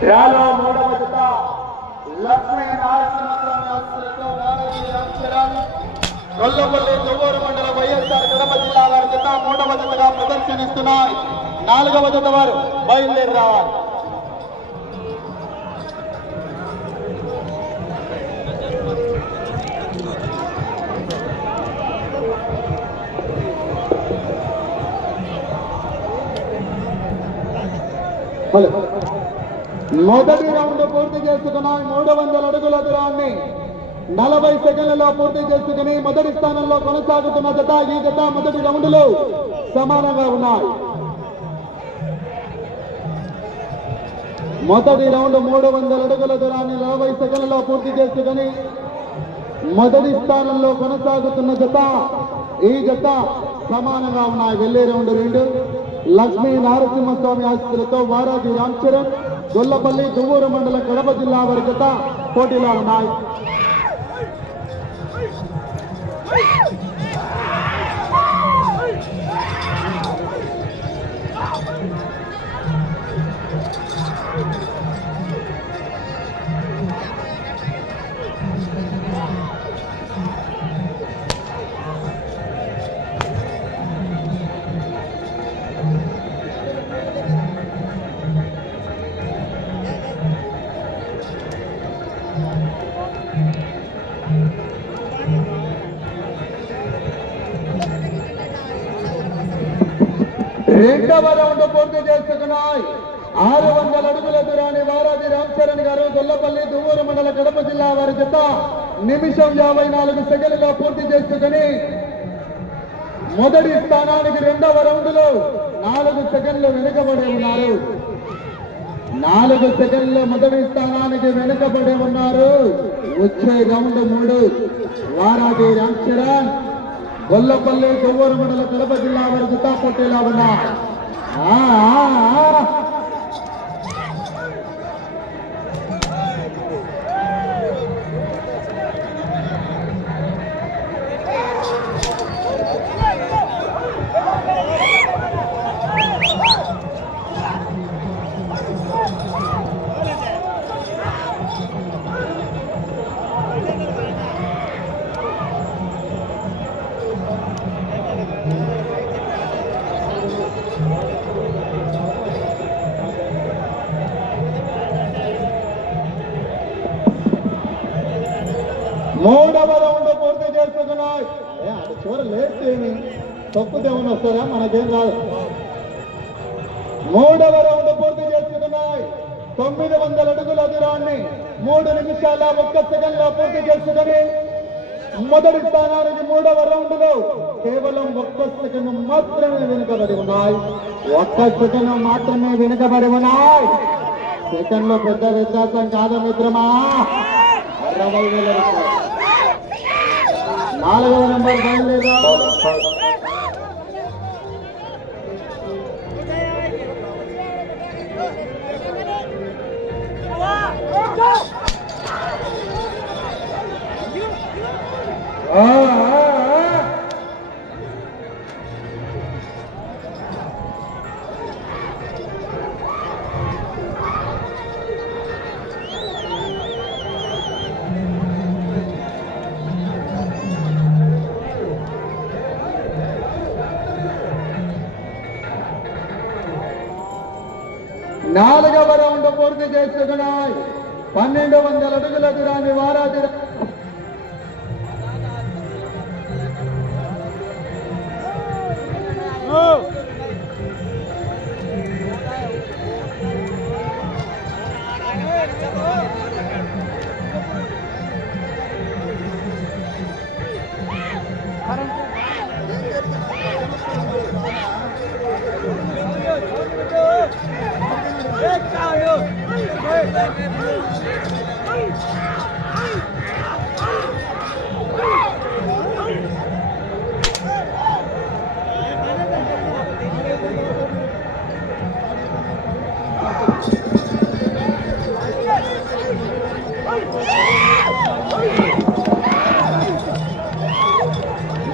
డ్రాలో మూడవ జత లక్ష్మీ నరసింహస్వామి గొల్లపల్లి దువ్వూరు మండలం వైఎస్ఆర్ కడప జిల్లా వారి జత మూడవ జతగా ప్రదర్శనిస్తున్నాయి. నాలుగవ జత వారు బయలుదేరి రావాలి. మొదటి రౌండ్ పూర్తి చేసుకున్నాయి. 300 అడుగుల దూరాన్ని 40 సెకండ్లలో పూర్తి చేసుకుని మొదటి స్థానంలో కొనసాగుతున్న జత ఈ జత మొదటి రౌండ్లో సమానంగా ఉన్నాయి. మొదటి రౌండ్ 300 అడుగుల దూరాన్ని 40 సెకండ్లలో పూర్తి చేసుకుని మొదటి స్థానంలో కొనసాగుతున్న జత ఈ జత సమానంగా ఉన్నాయి. వెళ్ళే రౌండ్ 2 లక్ష్మీ నరసింహస్వామి ఆశీస్సులతో వారాజి రామ్ చరణ్ గొల్లపల్లి దువ్వూరు మండలం కడప జిల్లా వారి జత పోటీలో ఉన్నాయి. రెండవ రౌండ్ పూర్తి చేసుకున్నాయి. 600 అడుగుల దూరాన్ని వారాజి రామ్ చరణ్ గారు గొల్లపల్లి దువ్వూరు మండల కడప జిల్లా వారి జత నిమిషం 54 సెకండ్లుగా పూర్తి చేసుకుని మొదటి స్థానానికి రెండవ రౌండ్ లో 4 సెకండ్లు వెనుకబడి ఉన్నారు. 4 సెకండ్లు మొదటి స్థానానికి వెనుకబడి ఉన్నారు. వచ్చే రౌండ్ 3 వారాజి రామ్ చరణ్ గొల్లపల్లి దువ్వూరు మండల కడప జిల్లా వారి జత పోటీలో ఉన్నారు. మూడవ రౌండ్ పూర్తి చేసుకున్నాయి. అది చూడ లేస్తేమి తప్పుదేమని వస్తుందా, మనకేం రాదు. మూడవ రౌండ్ పూర్తి చేసుకున్నాయి. 900 అడుగుల దూరాన్ని 3 నిమిషాల 1 సెకండ్లో పూర్తి చేసుకుని మొదటి స్థానానికి మూడవ రౌండ్ లో కేవలం 1 సెకండ్ మాత్రమే వెనుకబడి ఉన్నాయి. 1 సెకండ్ మాత్రమే వెనుకబడి ఉన్నాయి. సెకండ్లో పెద్ద వ్యత్యాసం కాదు మిత్రమా. 60,000 రూపాయలు. 4వ నెంబర్ బయలుదేరా. నాలుగవ రౌండ్ పూర్తి చేసుకున్నాయి. 1200 అడుగుల దూరాన్ని వారాజి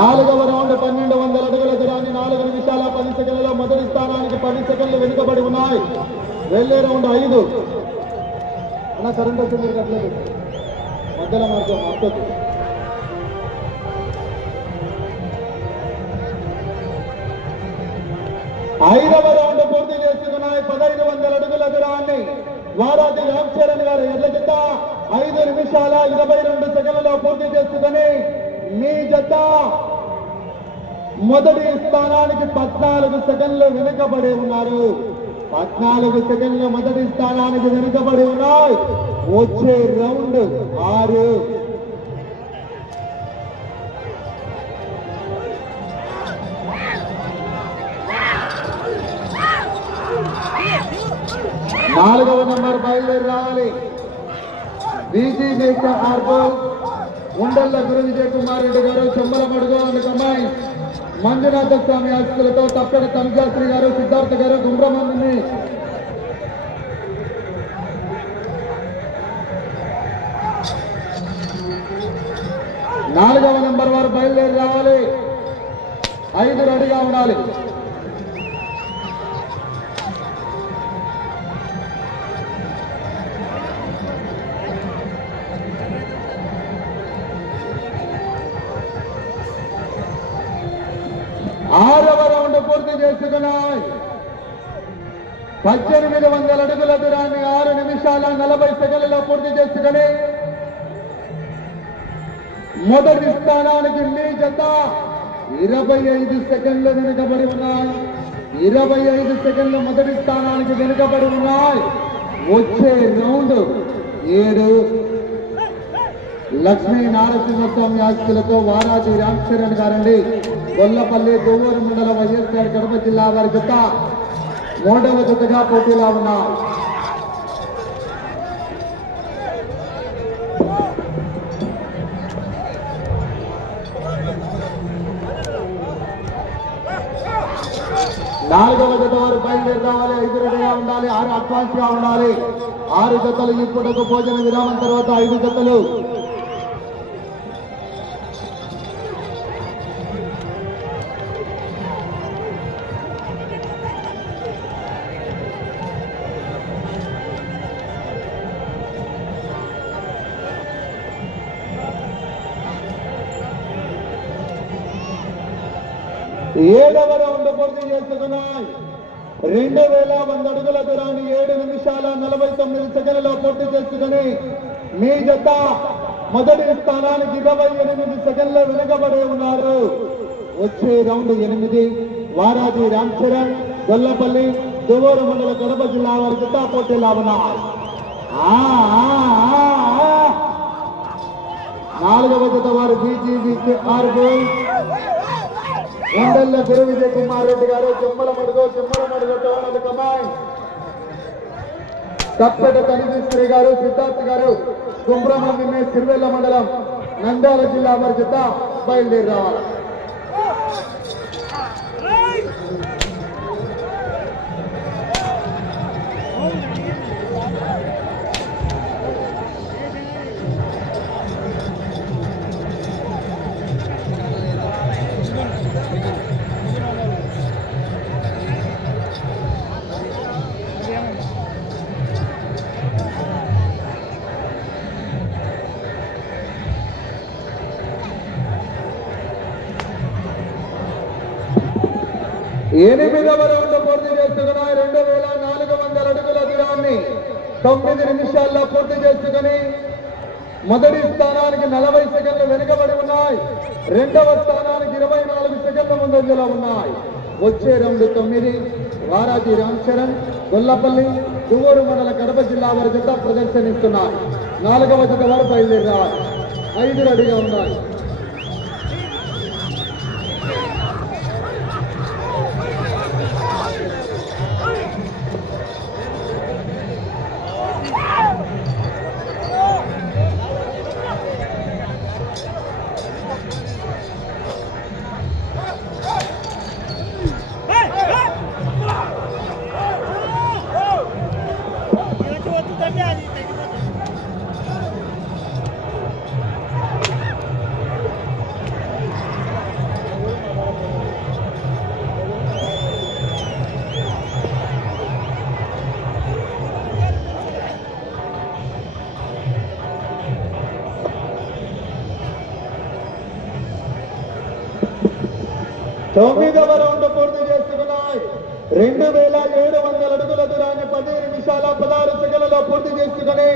నాలుగవ రౌండ్ 1200 అడుగుల దూరాన్ని 4 నిమిషాల 10 సెకండ్లలో మొదటి స్థానానికి 10 సెకండ్లు వెనుకబడి ఉన్నాయి. వెళ్ళే రౌండ్ 5. అన్న కరెంట్ వచ్చింది కట్టలేదు మధ్యలో మార్గం అర్థం. 5వ రౌండ్ పూర్తి చేసుకున్నాయి. 1500 అడుగుల దూరాన్ని వారాది రామ్ చరణ్ గారు ఎడ్ల జత 5 నిమిషాల 22 సెకండ్లలో పూర్తి చేసుకుని మీ జత మొదటి స్థానానికి 14 సెకండ్లు వెనుకబడి ఉన్నారు. 14 సెకండ్లు మొదటి స్థానానికి వెనుకబడి ఉన్నాయి. వచ్చే రౌండ్ 6. నాలుగవ నంబర్ బయలుదేరి రావాలి. బీసీ నేషనల్ హార్బర్ ఉండల్ల గురు విజయ్ కుమార్ రెడ్డి గారు, చెమ్మలమడుగు అండ్ కమ్మాయి మంజునాథ స్వామి ఆస్తులతో తప్పక తమిళాశ్రీ గారు, సిద్ధార్థ గారు, గుంబ్రమందిని నాలుగవ నంబర్ వారు బయలుదేరి రావాలి. 5 రెడీగా ఉండాలి. ఆరవ రౌండ్ పూర్తి చేసుకున్నాయి. 1800 అడుగుల దూరాన్ని 6 నిమిషాల 40 సెకండ్లలో పూర్తి చేసుకుని మొదటి స్థానానికి మీ జత 25 సెకండ్లు వెనుకబడి ఉన్నాయి. 25 సెకండ్లు మొదటి స్థానానికి వెనుకబడి ఉన్నాయి. వచ్చే రౌండ్ 7. లక్ష్మీ నారసింహస్వామి ఆస్తులతో వారాజి రామ్ చరణ్ గారండి, గొల్లపల్లి గోవూరు మండలం వైఎస్ఆర్ కడప జిల్లా వారి జత 3వ జతగా పోటీలో ఉన్నారు. నాలుగవ జత వారు బయలుదేరి రావాలి. 5 రెడీగా ఉండాలి. 6 అడ్వాన్స్ గా ఉండాలి. 6 జతలు ఇప్పుడొక భోజన విరామం తర్వాత 5 జతలు. ఏడవ రౌండ్ పూర్తి చేసుకున్నాయి. 2100 అడుగుల దూరాన్ని 7 నిమిషాల 49 సెకండ్లలో పూర్తి చేసుకుని మీ జత మొదటి స్థానానికి 28 సెకండ్లు వెనుకబడి ఉన్నారు. వచ్చే రౌండ్ 8. వారాజి రామ్ చరణ్, గొల్లపల్లి గోవూరు మండల కడప జిల్లా వారి జత పోటీలో ఉన్నారు. 4వ జత వారు బీజీబీకే ఆర్గోల్ ఉండల్ల గురు విజయ్ కుమార్ రెడ్డి గారు, చెమ్మలమడుగు టౌన్ కమాండ్ తప్పట తనిశ్రీ గారు, సిద్ధార్థ్ గారు, గుంబ్రమందిని సిరివెల్ల మండలం నంద్యాల జిల్లా వారి జత బయలుదేరి రావాలి. ఎనిమిదవ రౌండ్ పూర్తి చేసుకున్నాయి. 2400 అడుగుల దూరాన్ని 9 నిమిషాల్లో పూర్తి చేసుకుని మొదటి స్థానానికి 40 సెకండ్లు వెనుకబడి ఉన్నాయి. 2వ స్థానానికి 24 సెకండ్ల ముందంజలో ఉన్నాయి. వచ్చే రౌండ్ 9. వారాజి రామ్ చరణ్, గొల్లపల్లి గోవూరు మండల కడప జిల్లా వారి జత ప్రదర్శనిస్తున్నారు. 4వ జత వారు బయలుదేరి రావాలి. 5 రెడీగా ఉన్నాయి. 9వ రౌండ్ పూర్తి చేసుకున్నాయి. 2700 అడుగుల దూరాన్ని 10 నిమిషాల 16 సెకండ్లలో పూర్తి చేసుకుని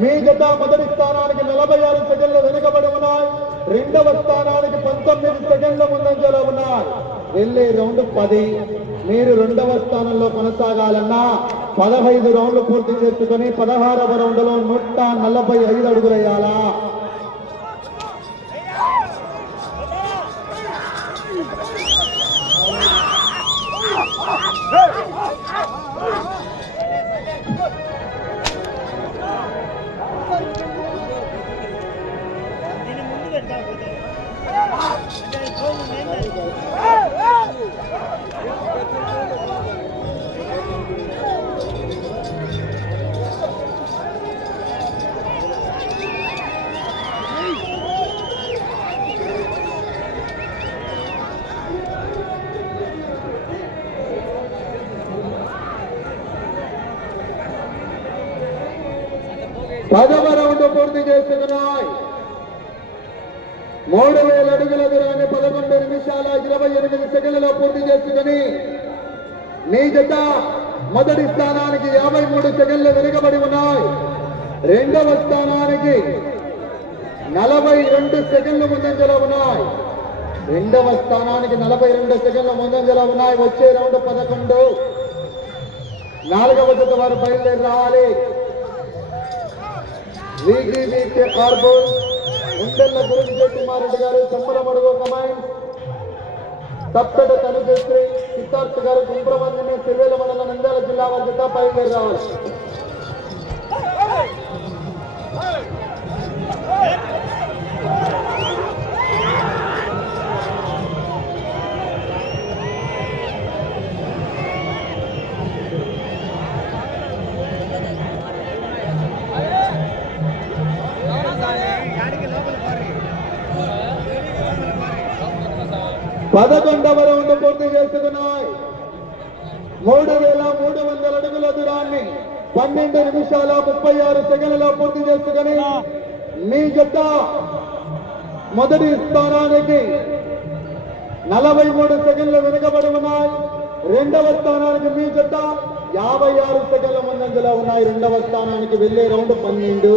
మీ జత మొదటి స్థానానికి 46 సెకండ్లు వెనుకబడి ఉన్నాయి. రెండవ స్థానానికి 19 సెకండ్ల ముందంజలో ఉన్నాయి. వెళ్ళే రౌండ్ 10. మీరు రెండవ స్థానంలో కొనసాగాలన్నా 15 రౌండ్లు పూర్తి చేసుకుని 16వ రౌండ్ లో 145 అడుగులు వేయాలా. పదవ రౌండ్ పూర్తి చేసుకున్నాయి. 3000 అడుగుల దూరాన్ని 11 నిమిషాల 28 సెకండ్లలో పూర్తి చేసుకుని మీ జత మొదటి స్థానానికి 53 సెకండ్లు వెనుకబడి ఉన్నాయి. రెండవ స్థానానికి 42 సెకండ్లు ముందంజలో ఉన్నాయి. రెండవ స్థానానికి 42 సెకండ్ల ముందంజలో ఉన్నాయి. వచ్చే రౌండ్ 11. 4వ జత వారు బయలుదేరి రావాలి. వీకే కార్బోల్ ఉండెల్ల గురించి కుమారెడ్డి గారు, చమ్మలమడుగు కమాండ్ తప్పట తనుజశ్రీ సిద్ధార్థ్ గారు, కుంభ్రమందిని సిరివేల మండలం నంద్యాల జిల్లా వారి జత బయలుదేరి రావాలి. పదకొండవ రౌండ్ పూర్తి చేసుకున్నాయి. 3300 అడుగుల దూరాన్ని 12 నిమిషాల 36 సెకండ్లలో పూర్తి చేసుకుని మీ జత మొదటి స్థానానికి 43 సెకండ్లు వెనుకబడి ఉన్నాయి. రెండవ స్థానానికి మీ జత 56 సెకండ్ల ముందంజలో ఉన్నాయి. రెండవ స్థానానికి వెళ్లే రౌండ్ 12.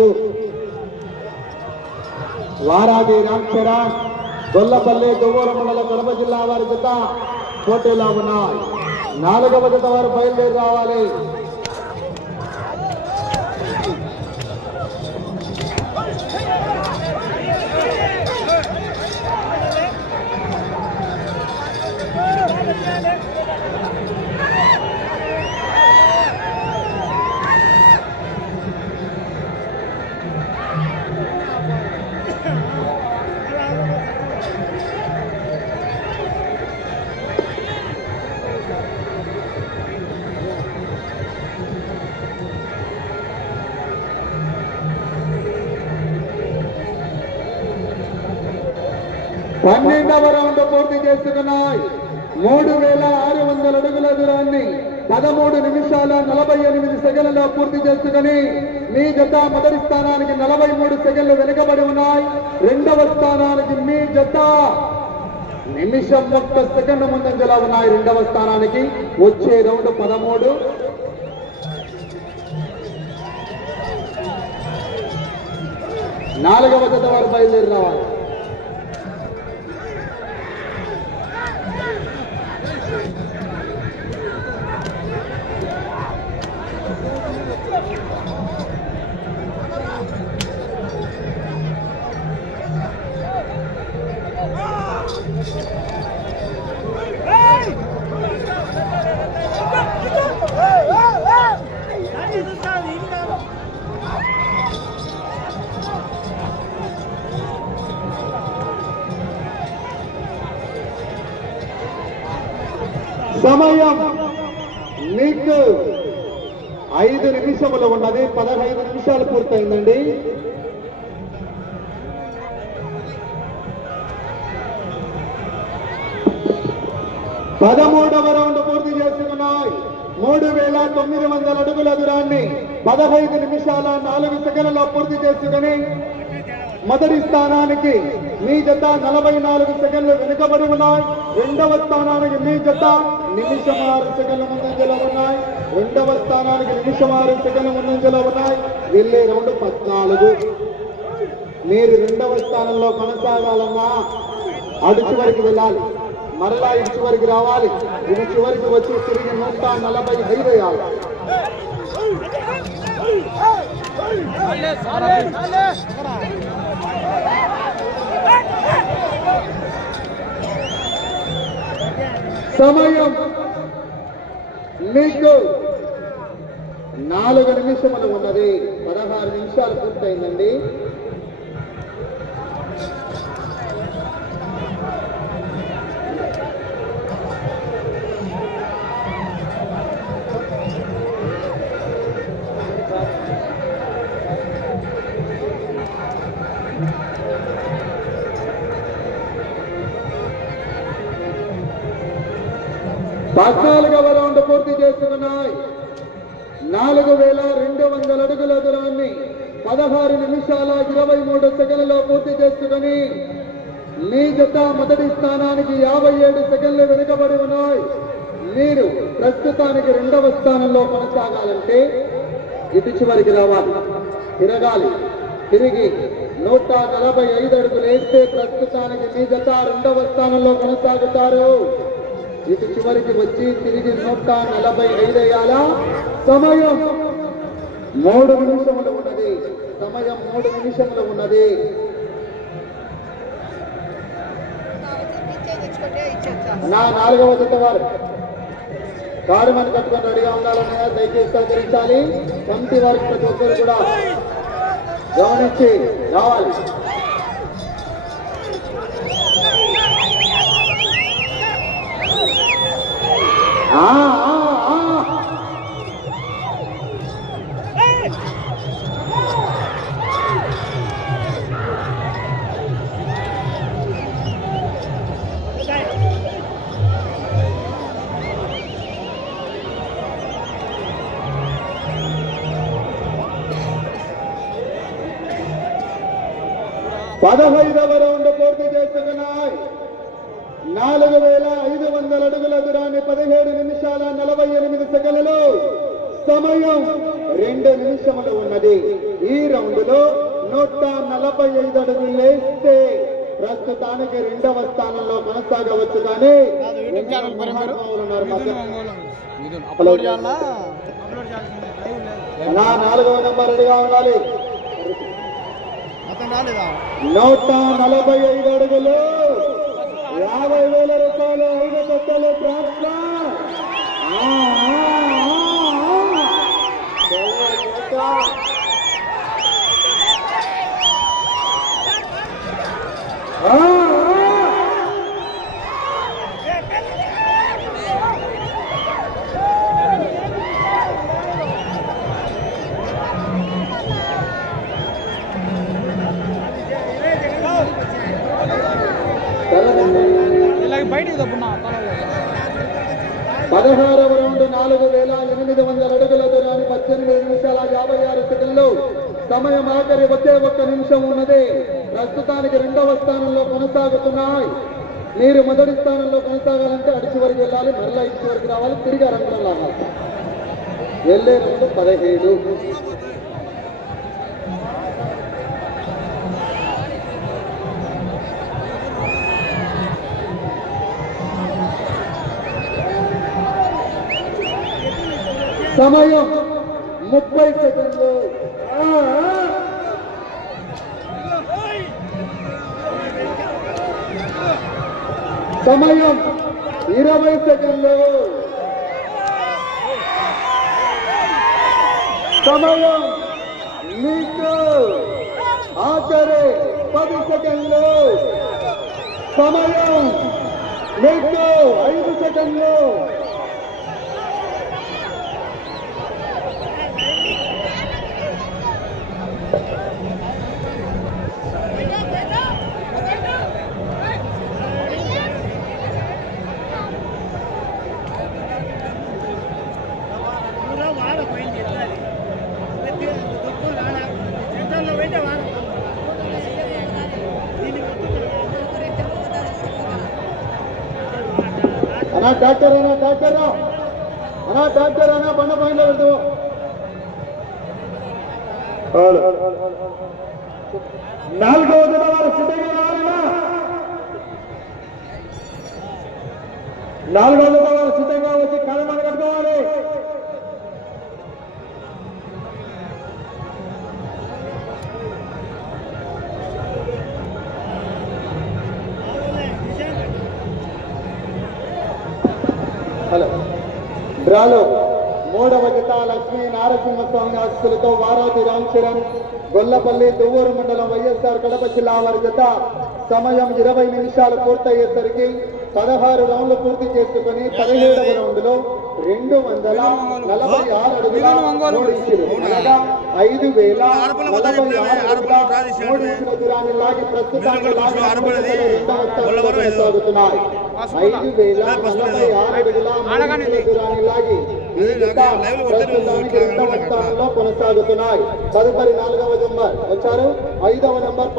వారాది రాంచరణ్ గొల్లపల్లి దువ్వూరు మండలం కడప జిల్లా వారి జత పోటీలో ఉన్నాయి. 4వ జత వారు బయలుదేరి రావాలి. పన్నెండవ రౌండ్ పూర్తి చేసుకున్నాయి. 3600 అడుగుల దూరాన్ని 13 నిమిషాల 48 సెకండ్లలో పూర్తి చేసుకుని మీ జత మొదటి స్థానానికి 43 సెకండ్లు వెనుకబడి ఉన్నాయి. రెండవ స్థానానికి మీ జత నిమిషం 1 సెకండ్ ముందంజలో ఉన్నాయి. రెండవ స్థానానికి వచ్చే రౌండ్ 13. 4వ జత వారు బయలుదేరి రావాలి. సమయం మీకు 5 నిమిషములు ఉన్నది. 15 నిమిషాలు పూర్తయిందండి. పదమూడవ రౌండ్ పూర్తి చేసుకున్నాయి. 3900 అడుగుల దూరాన్ని 15 నిమిషాల 4 సెకండ్లలో పూర్తి చేసుకుని మొదటి స్థానానికి మీ జత 44 సెకండ్లు వెనుకబడి ఉన్నాయి. రెండవ స్థానానికి మీ జత నిమిషం 6 సెకండ్ల ముందంజలో ఉన్నాయి. రెండవ స్థానానికి నిమిషం 6 సెకండ్ల ముందంజలో ఉన్నాయి. వెళ్ళే రౌండ్ 14. మీరు రెండవ స్థానంలో కొనసాగాలన్నా అటు చివరికి వెళ్ళాలి, మరలా ఇటు చివరికి రావాలి. ఇది చివరికి వచ్చి తిరిగి 145 వేయాలి. సమయం మీకు 4 నిమిషములు ఉన్నది. 16 నిమిషాలు పూర్తయిందండి. పద్నాలుగవ రౌండ్ పూర్తి చేసుకున్నాయి. 4200 అడుగుల దూరాన్ని 16 నిమిషాల 23 సెకండ్లలో పూర్తి చేసుకుని మీ జత మొదటి స్థానానికి 57 సెకండ్లు వెనుకబడి ఉన్నాయి. మీరు ప్రస్తుతానికి రెండవ స్థానంలో కొనసాగాలంటే ఇటు చివరికి రావాలి, తిరగాలి. తిరిగి 145 అడుగులు వేస్తే ప్రస్తుతానికి మీ జత రెండవ స్థానంలో కొనసాగుతారు. ఇటు చివరికి వచ్చి తిరిగి 145 వేయాలా. సమయం 3 నిమిషములు ఉన్నది. సమయం 3 నిమిషములు ఉన్నది. నా 4వ జత వారు కారు మన కట్టుకొని రెడీగా ఉండాలని దయచేసి సహకరించాలి. కమిటీ వారికి ప్రతి ఒక్కరు కూడా గమనించి రావాలి. పదహైదవ రౌండ్ పూర్తి చేసుకున్నాయి. 4500 అడుగుల దూరాన్ని 17 నిమిషాల 48 సెకండ్లలో సమయం 2 నిమిషములు ఉన్నది. ఈ రౌండ్ లో 145 అడుగులు వేస్తే ప్రస్తుతానికి రెండవ స్థానంలో కొనసాగవచ్చు. కానీ నా 4వ నంబర్ రెడీగా ఉండాలి. 145 అడుగులు 50,000 రూపాయలు 5 బట్టలు ట్రాన్స్ఫర్. బయటికి తప్పున్నా 16వ రౌండ్ 4800 అడుగుల దూరాన్ని 18 నిమిషాల 56 సెకండ్లు. సమయం ఆఖరి వచ్చే 1 నిమిషం ఉన్నది. ప్రస్తుతానికి రెండవ స్థానంలో కొనసాగుతున్నాయి. మీరు మొదటి స్థానంలో కొనసాగాలంటే అటు చివరికి వెళ్ళాలి, మరలా ఇటు చివరికి రావాలి, తిరిగి రంగంలో రావాలి. వెళ్ళే రౌండ్ 17. సమయం 30 సెకండ్లు. సమయం 20 సెకండ్లు. సమయం మీకు ఆఖరి 10 సెకండ్లు. సమయం మీకు 5 సెకండ్లు. ట్రాక్టర్ అన్నా బండ పాయింట్లో వెళ్తూ నాలుగవ జత వారు సిద్ధంగా రావాలన్నా నాలుగవ జత వారు సిద్ధంగా వచ్చి కళ్ళమని కట్టుకోవాలి హలో డ్రాలో మూడవ జత లక్ష్మీ నారసింహస్వామి ఆశీస్సులతో వారాది రామ్ చరణ్ గొల్లపల్లి దువ్వూరు మండలం వైఎస్ఆర్ కడప జిల్లా వారి జత సమయం 20 నిమిషాలు పూర్తయ్యేసరికి 16 రౌండ్లు పూర్తి చేసుకుని 17వ రౌండ్ లో 246 అడుగుల 3 ఇంచులు అనగా 5046 అడుగుల 3 ఇంచుల దూరాన్ని లాగి ప్రస్తుతానికి కొనసాగుతున్నాయి. 5046 అడుగుల 3 ఇంచుల దూరాన్ని లాగి ఈ జత ప్రస్తుతానికి రెండవ స్థానంలో కొనసాగుతున్నాయి. తదుపరి 4వ నంబర్ వచ్చారు 5వ నంబర్